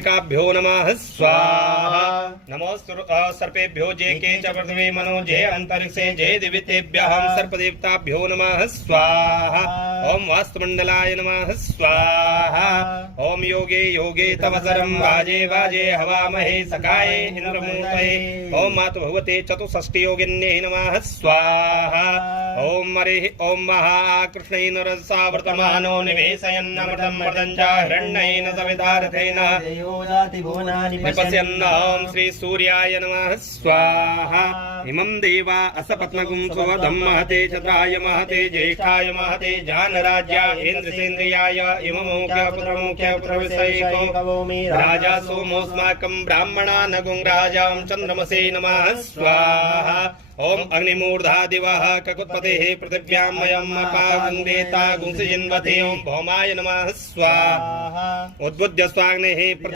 काभ्यो नमः स्वाहा। नमो सर्पेभ्यो जे के च पृथ्वी मनो जे अंतरिक्षे जे दिवितेभ्यः सर्पदेवताभ्यो नमः स्वाहा। ओम वास्तुमंडलाय नमः स्वाहा। ओम योगे योगे तवसरं वाजे वाजे हवामहे सखाये इंद्रमूर्तये। ओम मातु भगवते चतुष्षष्टि योगिन्ये नमः स्वाहा। ओम हरिः ओम महाकृष्णै नरसा वर्तमानो निवेशयन्नमृतं मृतं च हिरण्येन सवितारथेन निपश्यन्नां श्री सूर्याय नमः स्वाहा। इमं देवा असपत्नगुं सुवदं महते चन्द्राय महते ज्येष्ठाय महते जानराज्याय इन्द्रसेन्द्रियाय इममुख्य पुत्रविषयिको राजा सोमोऽस्माकं ब्राह्मणा नगुं राजां चन्द्रमसे नमः स्वाहा। ओम अग्निमूर्धा दिवः ककुत्पतेः पृथिव्याम् अयम् अपागुंदेता गुंसजिन्वते। ओम भौमाय नमः स्वाहा। उद्बुद्ध स्वाग्नेः